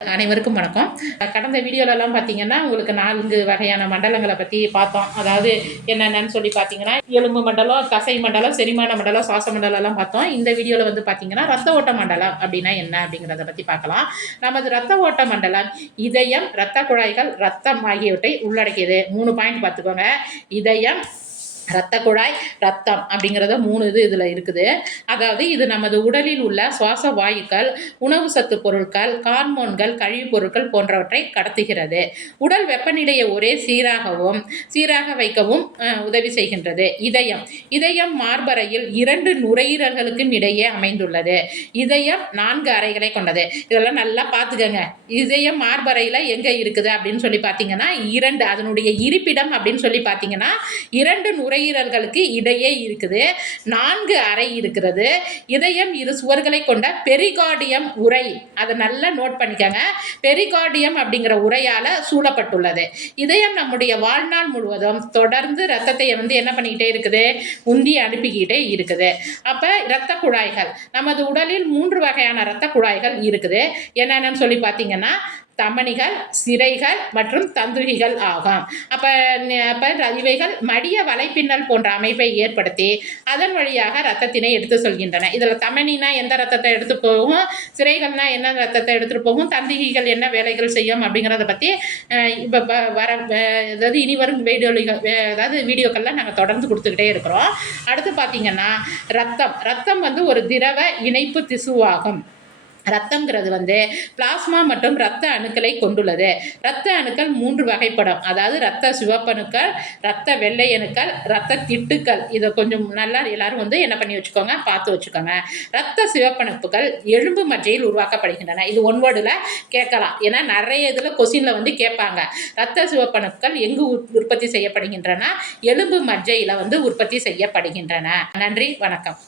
அனைவருக்கும் வணக்கம். கடந்த வீடியோலலாம் பார்த்தீங்கன்னா உங்களுக்கு 4 வகையான மண்டலங்களை பற்றி பார்த்தோம். அதாவது என்னென்னு சொல்லி பார்த்தீங்கன்னா எலும்பு மண்டலம், தசை மண்டலம், செரிமான மண்டலம், சுவாச மண்டலம்லாம் பார்த்தோம். இந்த வீடியோவில் வந்து பார்த்தீங்கன்னா ரத்த ஓட்ட மண்டலம் அப்படின்னா என்ன அப்படிங்கிறத பற்றி பார்க்கலாம். நமது ரத்த ஓட்ட மண்டலம் இதயம், இரத்த குழாய்கள், ரத்தம் ஆகியவற்றை உள்ளடக்கியது. 3 பாயிண்ட் பார்த்துக்கோங்க. இதயம், இரத்த குழாய், ரத்தம் அப்படிங்கிறத 3 இதில் இருக்குது. அதாவது இது நமது உடலில் உள்ள சுவாச வாயுக்கள், உணவு சத்து பொருட்கள், ஹார்மோன்கள், கழிவுப் பொருட்கள் போன்றவற்றை கடத்துகிறது. உடல் வெப்பநிலையை ஒரே சீராக வைக்கவும் உதவி செய்கின்றது. இதயம் மார்பறையில் 2 நுரையீரல்களுக்கும் இடையே அமைந்துள்ளது. இதயம் 4 அறைகளை கொண்டது. இதெல்லாம் நல்லா பார்த்துக்கங்க. இதயம் மார்பறையில் எங்கே இருக்குது அப்படின்னு சொல்லி பார்த்தீங்கன்னா 2, அதனுடைய இருப்பிடம் அப்படின்னு சொல்லி பார்த்தீங்கன்னா 2 நுரையீரல்களுக்கு இடையே இருக்குது. 4 அறை இருக்கிறது. இதயம் 2 சுவர்களை கொண்ட பெரிகார்டியம் உறை, அதை நல்லா நோட் பண்ணிக்கங்க. பெரிகார்டியம் அப்படிங்கிற உரையால சூழப்பட்டுள்ளது. இதயம் நம்முடைய வாழ்நாள் முழுவதும் தொடர்ந்து ரத்தத்தை என்ன பண்ணிக்கிட்டே இருக்குது, உந்தி அனுப்பிக்கிட்டே இருக்குது. அப்ப இரத்த குழாய்கள், நமது உடலில் 3 வகையான இரத்த குழாய்கள் இருக்குது. என்னென்னு சொல்லி பார்த்தீங்கன்னா தமனிகள், சிரைகள் மற்றும் தந்துகிகள் ஆகும். அப்போ இவைகள் மடிய வலைப்பின்னல் போன்ற அமைப்பை ஏற்படுத்தி அதன் வழியாக ரத்தத்தினை எடுத்து சொல்கின்றன. இதில் தமனினா எந்த ரத்தத்தை எடுத்து போகும், சிரைகள்னா என்ன ரத்தத்தை எடுத்துகிட்டு போகும், தந்துகிகள் என்ன வேலைகள் செய்யும் அப்படிங்கிறத பற்றி இப்போ அதாவது இனி வரும் வீடியோக்களில் நாங்கள் தொடர்ந்து கொடுத்துக்கிட்டே இருக்கிறோம். அடுத்து பார்த்தீங்கன்னா ரத்தம் ஒரு திரவ இணைப்பு திசுவாகும். ரத்தம்ங்கிறது பிளாஸ்மா மற்றும் இரத்த அணுக்களை கொண்டுள்ளது. இரத்த அணுக்கள் 3 வகைப்படும். அதாவது இரத்த சிவப்பணுக்கள், இரத்த வெள்ளை அணுக்கள், இரத்த திட்டுக்கள். இதை கொஞ்சம் நல்லா எல்லாரும் என்ன பண்ணி வச்சுக்கோங்க, பார்த்து வச்சுக்கோங்க. இரத்த சிவப்பணுக்கள் எலும்பு மஜ்ஜையில் உருவாக்கப்படுகின்றன. இது ஒன் வேர்டில் கேட்கலாம். ஏன்னா நிறைய இதில் கொஸ்டினில் கேட்பாங்க. இரத்த சிவப்பணுக்கள் எங்கு உற்பத்தி செய்யப்படுகின்றன? எலும்பு மஜ்ஜையில் உற்பத்தி செய்யப்படுகின்றன. நன்றி, வணக்கம்.